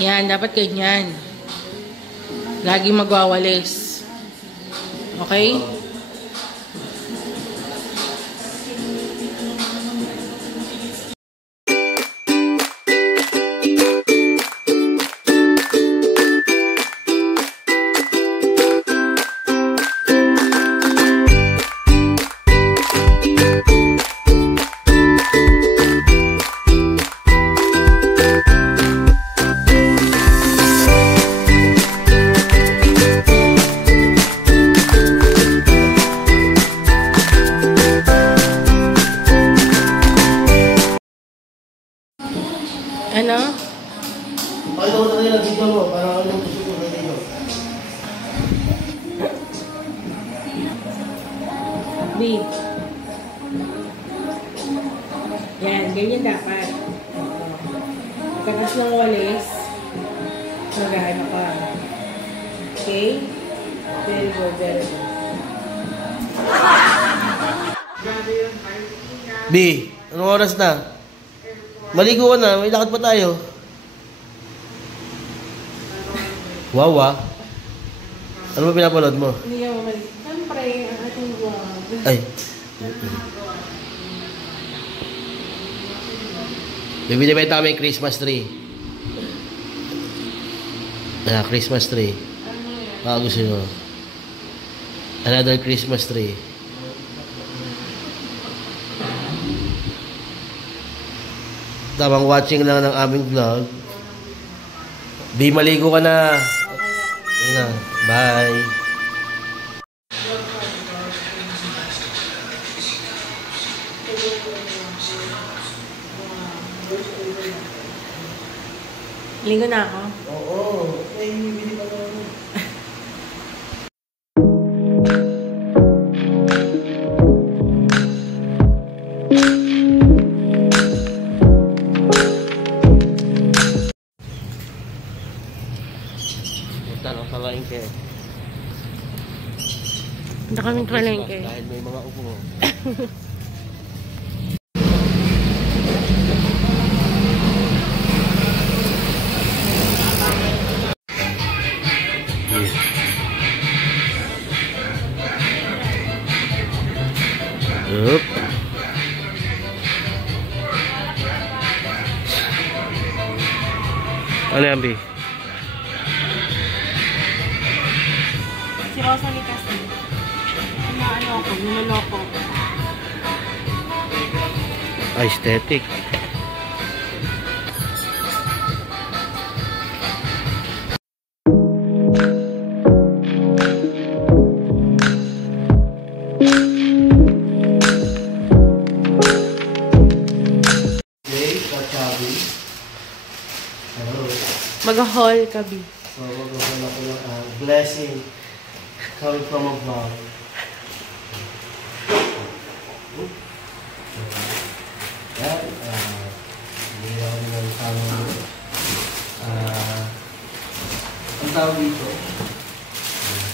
Yan, dapat ganyan. Lagi magwawalis. Okay? Ano? Pakita ko na kayo ng video mo para ako yung gusto ko kayo dito. Wait. Yan, ganyan dapat. Pagkas ng walis, mag-ano ka. Okay? Very good, very good. B, anong oras na? Maligo ka na, may lakad pa tayo. Wow, ah. Ano ba pinapanood mo? Hindi ka mamalik. Siyempre, ang ating vlog. Ay. Bibili ba tayo may Christmas tree? Christmas tree. Baka gusto nyo. Another Christmas tree. Tamang watching lang ng aming vlog. Di maligo ka na. Ayun na. Bye. Ligo na ako. Oo. Eh, bibili pa naman. Tanong sa palengke. Punta kaming palengke. Dahil may mga upo. Yup. Ano yan, B? Si Rosalie kasi. Ano ako, niloloko. Aesthetic. Mag-haul ka, B. So, mag-haul ako ng blessing coming from above. Yan. Hindi ako ng tamang ang tawag dito.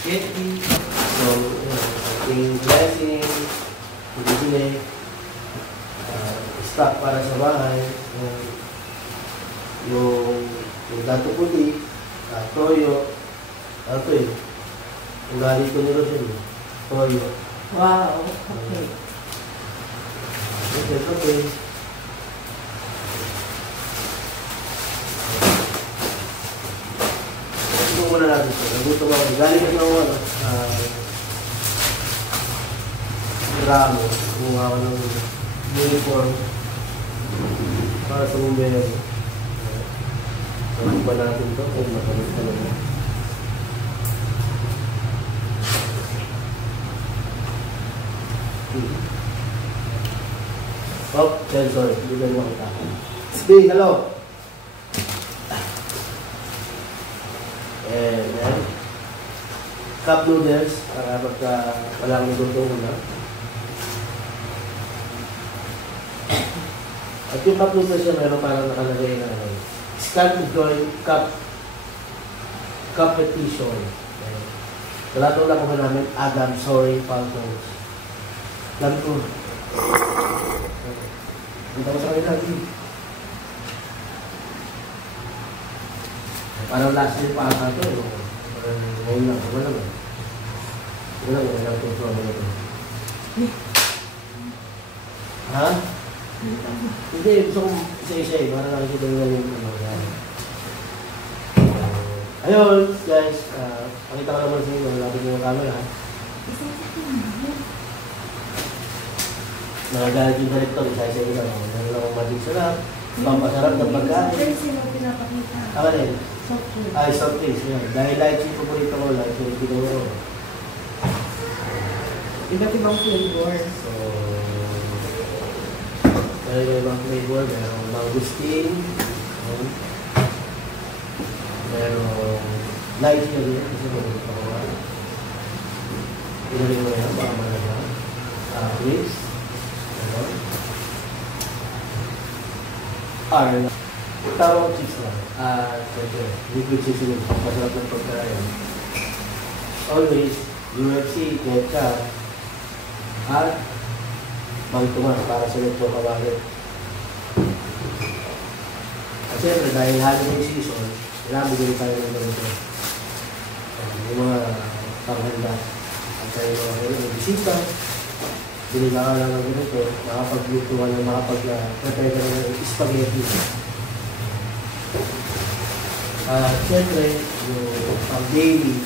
Kitty. So, ating blessing. Bibili. Stock para sa bahay. Yung dato puti, toyo, ito eh. Yung gali ko nilo siya eh. Toyo. Wow, okay. Ito. Ito muna natin siya. Nagutom ako. Galing kasi ako ramo. Kumuha ako ng uniform para sa bumbero. Sabi ba natin ito? Kung matalis ka naman. Oh, sorry. Hindi ka naman kita. Stay, hello. And then, cup noodles para pagka walang luto muna. At yung cup noodles siya meron parang nakalagay na Scott Joy Cup Competition. Kalato lang ko namin Adam Sorry Falcons. Lang ko. Punta ko sa kanila lagi. Parang last year pa ata ito. Ngayon lang. Wala ba? Wala ba? Wala ito. Wala ito. Ha? Hindi. Gusto kong isa-isa eh. Para nakikita nyo yung ano. Ayun, guys. Pakita ko naman sa inyo. Lapit nyo yung camera. Nagagalit yung director. Isa-isa nyo lang. Meron akong magic sarap. Pampasarap ng pagkain. Ako rin. Ay, soft drinks. Dahil light yung paborito ko, light yung pinuro. Iba't ibang flavor. So, meron ibang flavor. Merong mangustin. Merong light yung rin. Kasi paborito ko. Pinurin mo yan. Baka malaga. Please. R. Tawag cheese lang. Siyempre, liquid seasoning. Masarap ng pagkain. Always, UFC, ketchup, at bangtumas para sa ito kawalit. At siyempre, dahil holiday season, kailangan bigyan tayo ng ganito. Yung mga panghanda. At tayo mga bisita, binila ka lang ng ganito, makapag-luto ka lang, makapag-prepare ka ng spaghetti. Siyempre, yung pang-daily,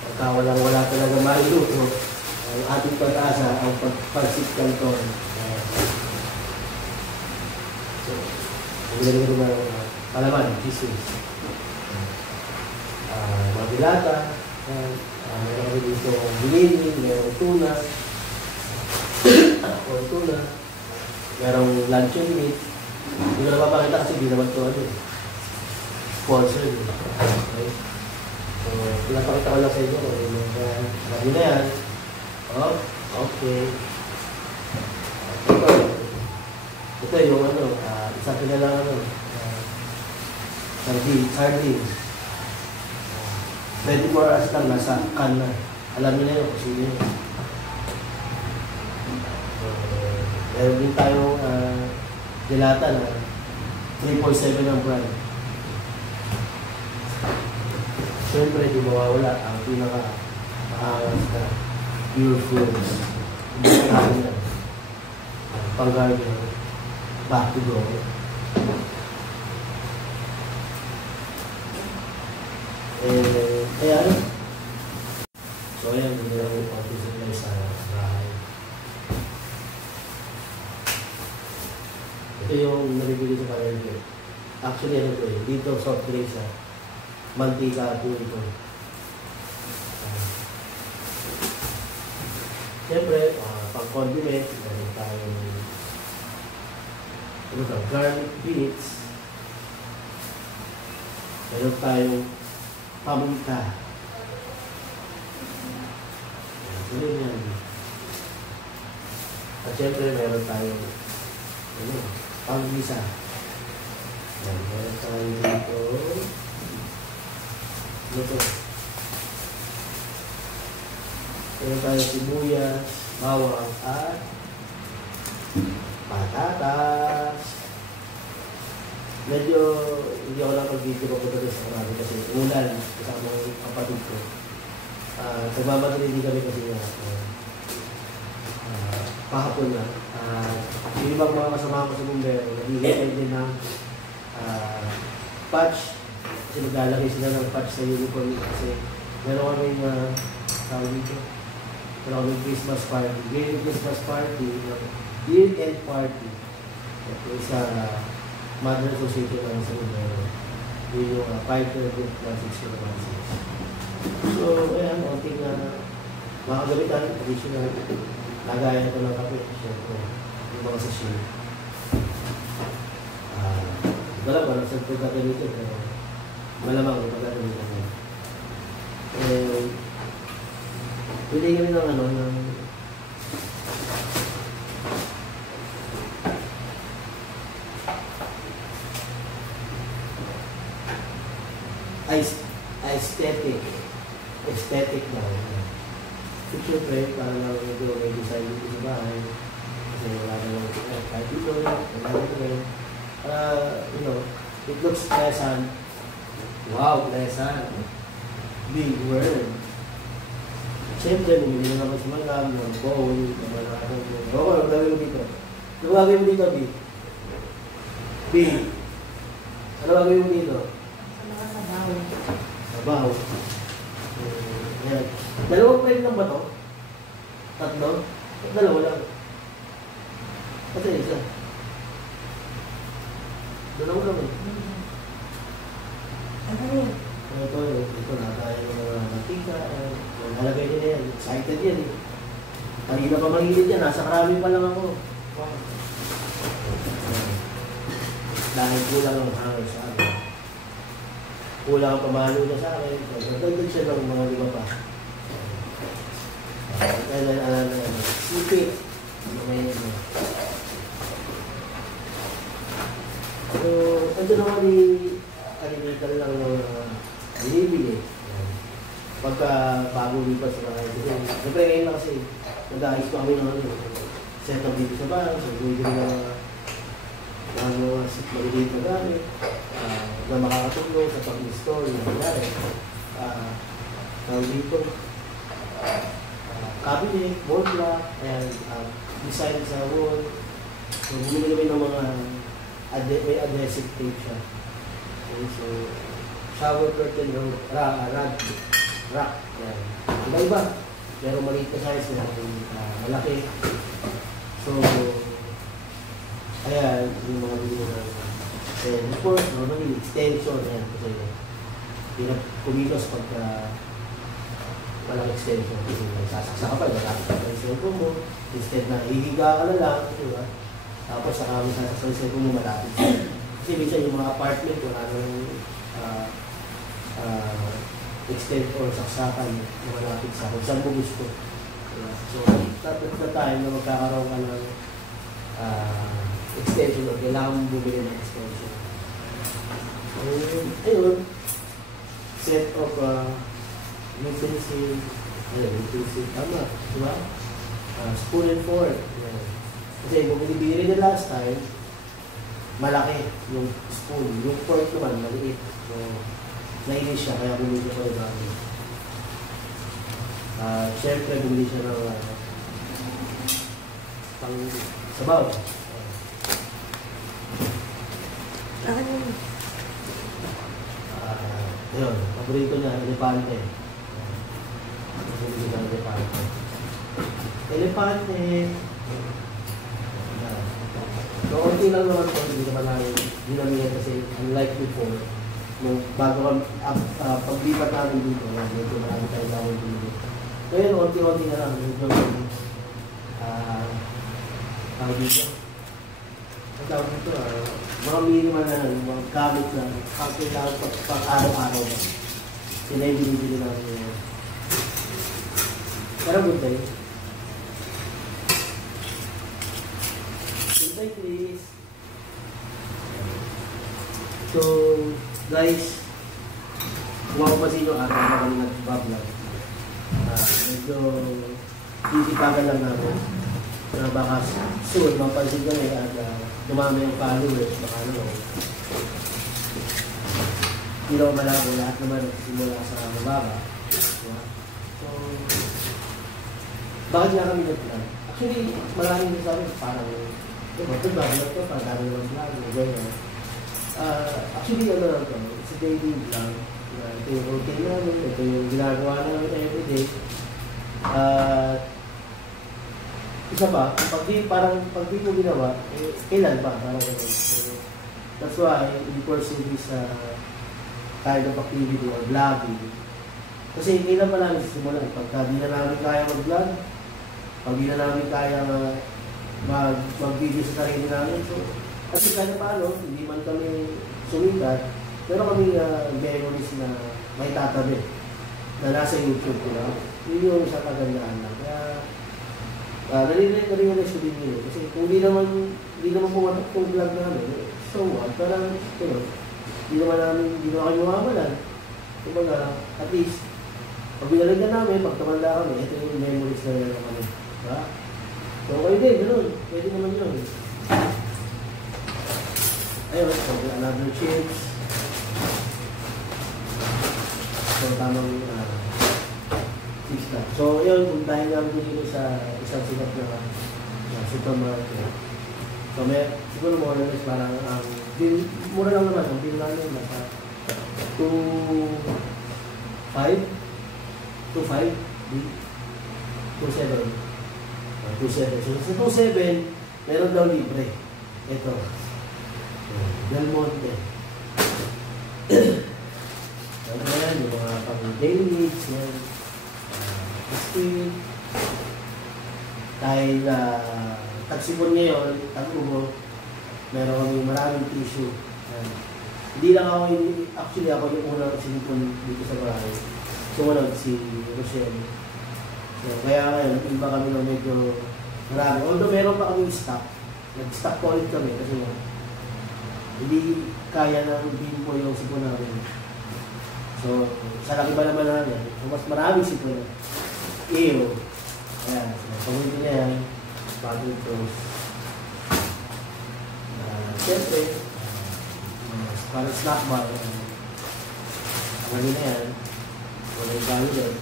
pagka wala talaga maluto, ang ating pag-asa, ang pag-pansit canton. So, magaling ko naman palaman, cheese. Mga dilata, meron kami dito binili, merong tuna, merong luncheon meat. Hindi ko na mapakita kasi hindi naman ito sponsor. Okay? So, pinapakita ko lang sa inyo kung yung mga sabi na yan. Oh, okay. Ito yung isa pinalang sardines. 24 hours lang nasa can na. Alam niyo na yun kung sino yun. Meron din tayong dilata na 3.7 ang brand. Siyempre, di mawawala ang pinaka-maangas na pure foods. Hindi natin yan. Pang-garden. Back to go. Kaya ano? So, ayan. Hindi na yung pag-supply sa bahay. Ito yung nabibili sa palengke. Actually, ano ito eh. Dito, soft drinks mantika po ito. Siyempre, pang-condiment, meron tayong garlic beets, meron tayong paminta. Meron yan. At siyempre, meron tayong pang-gisa. Meron tayong dito. Ito. Meron tayo sibuyas, bawang, at patatas. Medyo hindi ako lang mag-video ko ito sa marami kasi ulan kasama ng kapatid ko. Nagmamadali din kami kasi kahapon na. Yung ibang mga kasama ko sa bumbero, nag-ihintay din ng patch. Kasi maglalagay sila ng patch sa uniform kasi meron kaming tawag dito. Meron kaming Christmas party. Gayong Christmas party, year-end party. Ito sa Mother Association naman sa Bumbero. Yun yung 5-6 So, ayan, konting mga kagamitan, additional. Lagayan ito ng kape. Siyempre, yung mga sachet. Ito lang, parang sa pagkakalitin. Malamang yung pagkakalitin mo. Pili kami ng ng aesthetic na. Picture frame, para lang may design dito sa bahay. Kasi wala naman kahit dito, it looks pleasant. Wow, pleasant. Big word. Siyempre, bumili na naman si Madam, ng bowl, ng mga nakatang bowl. Oo, ano gagawin mo dito? Ano gagawin mo dito, B? B? Ano gagawin mo dito? Sa mga sabaw. Sabaw. Yan. Dalawang plate lang ba to? Tatlo? Dalawa lang. Kasi isa. Dalawa lang eh. Ano yun? Ito na tayo ng mga mantika. Nalagay niya na yan. Excited yan eh. Kanina pa magigilid yan. Nasa karami pa lang ako. Dahil kulang ang hangin sa akin. Kulang ang pamalo niya sa akin. Nagdagdag siya ng mga 5 pa. Kaya alam na yan. Sipit. So, ando naman kalimitan lang ng binibili. Pagka bago lipas sa mga ito. Siyempre ngayon lang kasi nag-ayos pa kami ng set up dito sa bahay. So, bibili ng mga maliliit na gamit na makakatulong sa pag-install ng nangyari. Tawag dito, cabinet, wall block, and design sa wall. So, bumili kami ng mga may adhesive tape siya. Okay, so, shower curtain, rack. Yan. Iba-iba. Pero maliit na size na malaki. So, ayan, yung mga video na and of course, normally, extension yan. Kasi hirap kumilos pagka walang extension. Kasi nagsasaksa ka pa, malapit ka pa yung cellphone mo. Instead na hihiga ka na lang, di ba? Tapos saka mo sasaksa yung cellphone mo malapit. Kasi minsan yung mga apartment, wala nang extend or saksakan na malapit sa kung saan mo gusto. So, tapos na time na magkakaroon ka ng extension o kailangan mo bumili ng extension. Ayun, set of utensil, tama, diba? Spoon and fork. Kasi kung binibili niya last time, malaki yung spoon. Yung fork naman, maliit. So, nainis siya, kaya bumili siya pa rin. Siyempre, bumili siya ng pang sabaw. Ano yun? Ayun, paborito niya, elepante. Bumili siya ng elepante. Elepante. So, konti lang naman po, hindi naman namin dinamihan kasi unlike before, nung bago kami, paglipat namin dito, medyo marami tayong gawin dito. Ngayon, konti-konti na lang, medyo tawag dito. Ang tawag dito, mga minimal na lang, mga gamit na, pang araw-araw na. Sila yung binibili namin ngayon. Pero good day. Good day, please. So, guys, kung ako pa sino araw na kami nag-vlog. Medyo titipagan lang namin na baka soon mapansin kami at dumami ang followers, baka ano. Hindi naman malabo, lahat naman simula sa mababa. Yeah. So, bakit nga kami nag-vlog? Actually, maraming na sabi, parang ito ba, ito, parang dami naman vlog, gano'n. Actually, ano lang ito, it's a daily vlog. Ito yung routine namin, ito yung ginagawa namin everyday. Isa pa, pag di ko ginawa, kailan pa? Parang gano'n. So, that's why we pursue this kind of activity or vlogging. Kasi kailan pa namin simulan? Pagka di na namin kaya mag-vlog, pag di na namin kaya mag-video sa sarili namin. So, kasi kaya paano, hindi man kami sumikat, pero kami memories na may tatabi na nasa YouTube ko lang. Yun yung isang kagandaan lang. Kaya, nare-realize ko din yun. Kasi kung di naman pumatak yung vlog namin, so what? Parang, hindi naman kami mamalan. Kumbaga, at least, pag binalikan namin, pag tumanda kami, ito yung memories na nila kami. Diba? So, kayo din, gano'n. Pwede naman yun. Ayun, so, another chips. So, tamang 6 na. So, yun, puntahin namin dito sa isang sikat na supermarket. So, siguro more or less parang mura lang naman. Ang bill namin nasa 2.5 2.7 2.7. So, sa 2.7 meron daw libre. Ito. Del Monte. Ayan, yung mga pang-daily needs yan. Kasi dahil tagsipon ngayon, tag-ubo, meron kami maraming tissue. Hindi lang ako, actually ako yung unang sinipon dito sa bahay. Sumunod si Rochelle. So, kaya ngayon, iba kami ng medyo marami. Although meron pa kami stock. Nag-stock po ulit kami kasi hindi kaya na din po yung sipon namin. So, sa laki ba naman namin? So, mas maraming sipon na. Ew. Ayan. So, pamunti na yan. Bagong toast. Siyempre, parang snack bar. Ang na yan. Wala yung value din.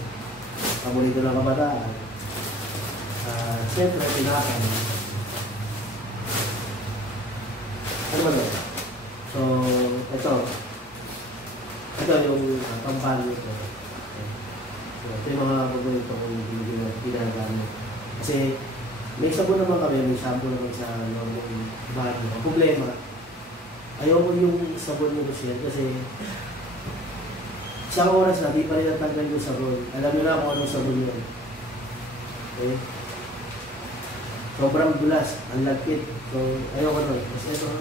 Paborito ng kabataan. Siyempre, pinakan. Ano ba doon? So, ito. Ito yung pampano nito. So, ito yung mga paborito kung ginagamit. Kasi, may sabon naman kami, may shampoo naman sa normal body. Ang problema, ayoko yung sabon ni Rochelle kasi isang oras na, di pa rin natanggal yung sabon. Alam nyo na kung anong sabon yun. Okay? Sobrang dulas, ang lagkit. So, ayoko nun. Kasi ito,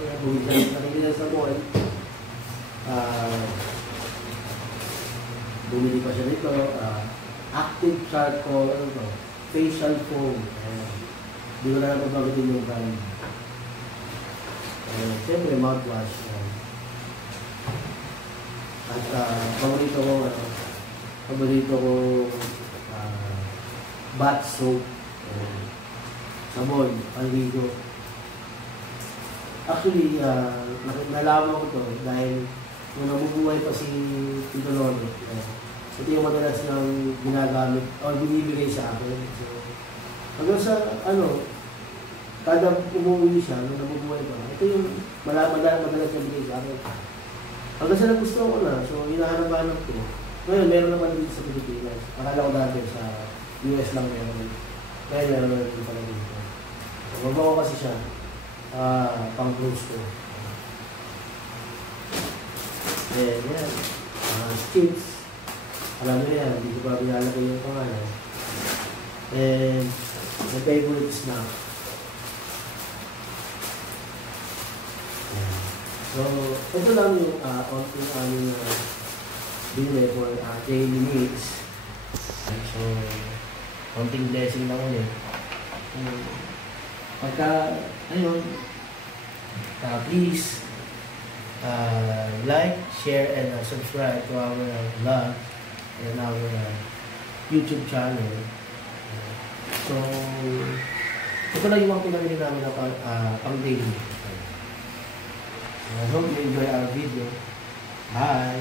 nakikita sa buhay. Bumili pa siya nito. Active charcoal, ano to? Facial foam. Hindi ko na napabagutin yung brand. Siyempre, mouthwash. At paborito ko bath soap. Sabon, panligo. Actually, nalaman ko to dahil nung nabubuhay pa si Tito Lolo. Ito yung madalas nang ginagamit o binibigay sa akin. So, hanggang sa, kada umuwi siya, nung nabubuhay pa, ito yung madalas na bigay sa akin. Hanggang sa nagustuhan ko na, so hinahanap-hanap ko. Ngayon, meron naman dito sa Pilipinas. Akala ko dati sa US lang meron. Kaya meron naman dito pala dito. So, mabawa kasi siya, pang-close ko. Then, yan. Skills. Alam mo yan, hindi ko pa binalagay yung pangalan. And, my favorite snack. So, ito lang yung konting aming binili for daily needs. So, konting blessing lang ulit. Pagka, please like, share, and subscribe to our vlog and our YouTube channel. So, ito lang yung mga pinamili namin na pang-daily. I hope you enjoy our video. Bye!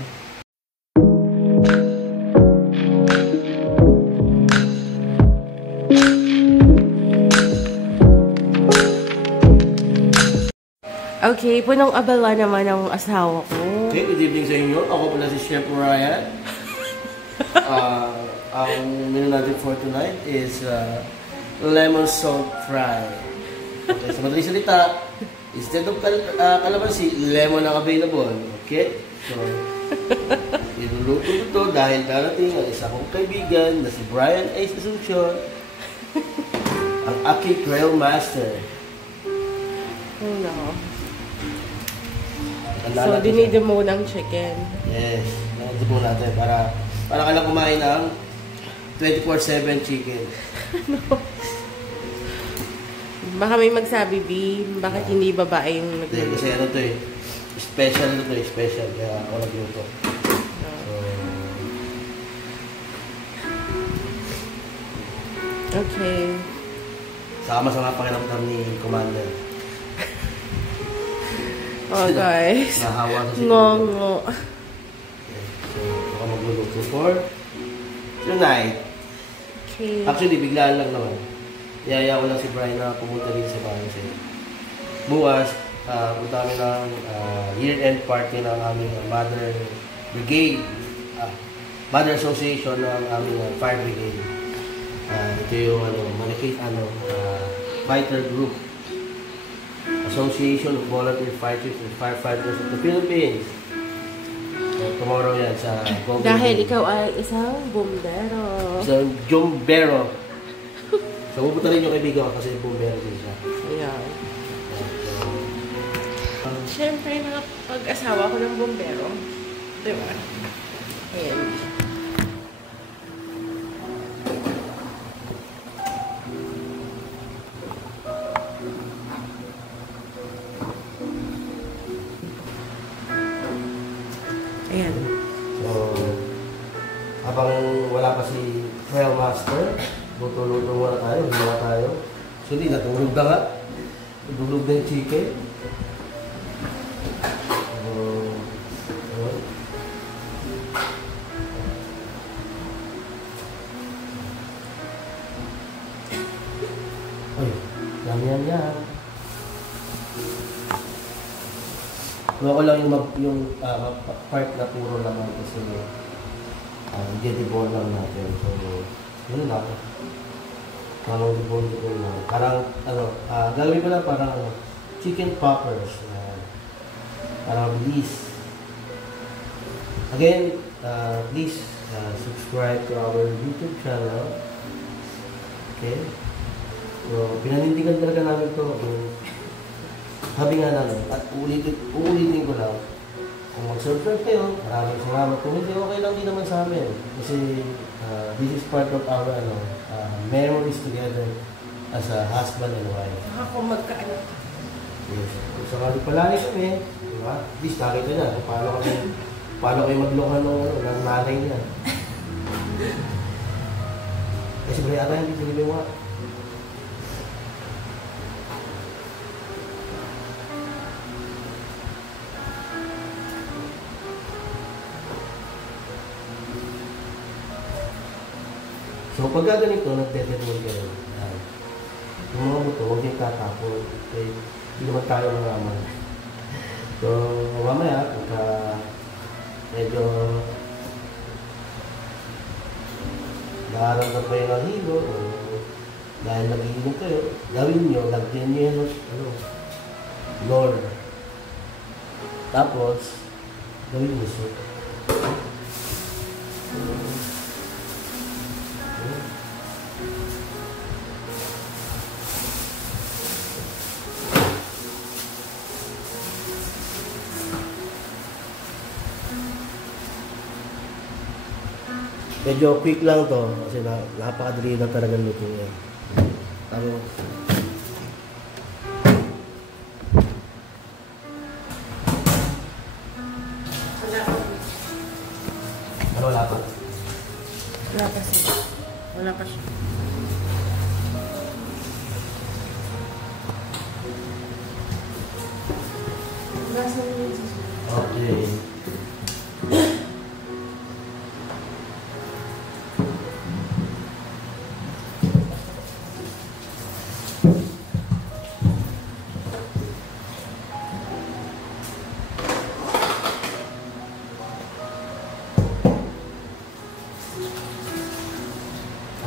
Okay, punong abala naman ang asawa ko. Okay, good evening sa inyo. Ako pala si Chef Ryan. Ang menu natin for tonight is lemon salt fry. Okay, sa madaling salita, instead of kalamansi, lemon ang available. Okay? So, iluluto ito dahil darating ang isa kong kaibigan na si Brian Ace Asuncion, ang aking grill master. No. So, dinidemo ng chicken. Yes. Dinidemo natin para ka lang kumain ng 24/7 chicken. No. Baka may magsabi, B, bakit hindi babae yung nagluluto? Kasi ano to eh. Special na to eh. Special. Kaya ako nagluto. Okay. Sama sa mga pakiramdam ni Commander. Oh guys. Nahawa na si Ngongo. Okay. So, baka magluluto for tonight. Okay. Actually, biglaan lang naman. Iyaya ko lang si Brian na pumunta rin sa bahay kasi bukas, punta kami ng year-end party ng aming Mother Brigade, Mother Association ng aming Fire Brigade. Ito yung fighter group. Association of Volunteer Fighters and Firefighters of the Philippines. Tomorrow yan sa Golden Dahil Gate. ikaw ay isang bumbero. Isang jumbero. So, pupunta rin yung kaibigan ko kasi bumbero din siya. Ayan. Siyempre, nakapag-asawa ko ng bumbero. Diba? Ayan. Ayan. So, habang wala pa si Trail Master, luto-luto muna tayo, hiwa tayo. So, hindi, natulog na nga. Natulog na yung chicken. Ay, yan. Kuha ko lang yung part na puro naman kasi i-debone lang natin. So, yun lang. Parang debone lang. Parang, gagawin ko lang parang chicken poppers. Parang release. Again, please subscribe to our YouTube channel. Okay? So, pinanindigan talaga namin ito. Sabi nga namin, at uulitin ko lang, kung mag-subscribe kayo, maraming salamat. Kung hindi, okay lang din naman sa amin. Kasi this is part of our memories together as a husband and wife. Ako magkaanak. Yes. Kung sakali palagi kami, di ba? At least nakita niya kung paano kayo magloka ng nanay niya. Kasi bali ata hindi sila yung mga. So, pag ganito, nagdedemol kayo. Yung mga buto, huwag yung tatapon. Okay? Hindi naman tayo naman. So, mamaya, pagka medyo nakaramdam kayo ng hilo, o dahil nag-iinom kayo, gawin nyo, lagyan nyo yung Lord. Tapos, gawin nyo soup. Medyo quick lang to kasi napakadali lang talaga lutuin. Ano? Ano wala pa? Wala pa siya. Wala pa siya. Nasa nyo yung susunod. Okay.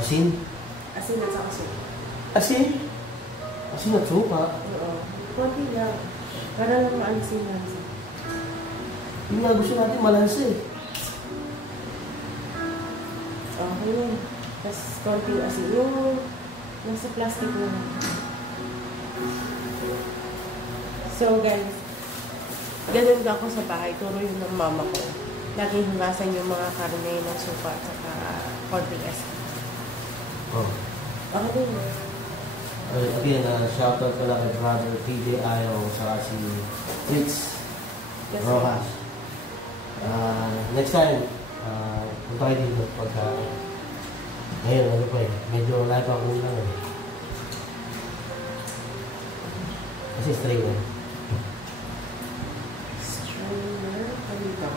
Asin? Asin at saka suka. Asin? Asin at suka? Oo. Konti lang. Para lang maalisin lang siya. Yung nga gusto natin malansa eh. Okay na. Tapos konting asin. Yung nasa plastic na lang. So guys, ganun ka ako sa bahay. Turo yun ng mama ko. Laging hugasan yung mga karne ng suka at saka konting asin. Oh. Okay din eh. Again, shoutout ko lang kay brother PJ Ayo sa si Fritz Rojas. Next time, punta kayo dito pagka ngayon, ano pa eh, medyo live ako lang eh. Kasi strainer. Strainer, ano ito?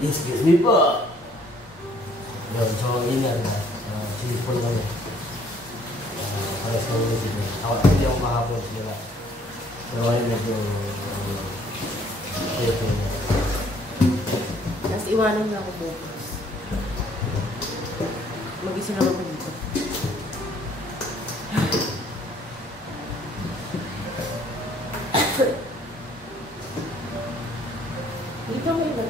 Excuse me po. Yun, so yun yan. Simple kami. Pares kami na sila. Ako, hindi ako makapos nila. Pero ngayon medyo... Tapos iwanan na ako bukas. Mag-isa lang ako dito. Dito mo iba.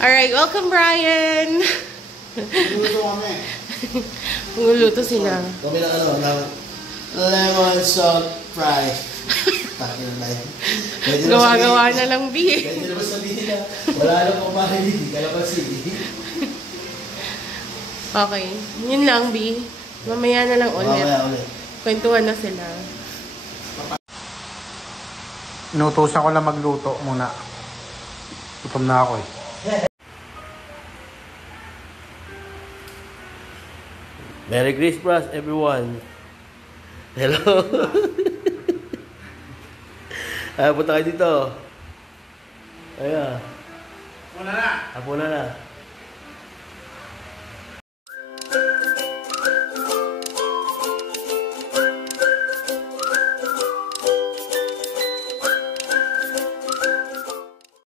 Alright, welcome Brian! Luto kami. Nguluto sila. Kami ng ano, ng lemon salt fries. Takin na yun. Gawa-gawa na lang, B. Pwede naman sabihin na, wala lang kung bakit hindi, kalabasin. Okay, yun lang, B. Mamaya na lang ulit. Mamaya ulit. Kwentuhan na sila. Inutusan ko lang magluto muna. Gutom na ako eh. Merry Christmas, everyone. Hello. Punta kayo dito. Ayan. Puna na. Puna na.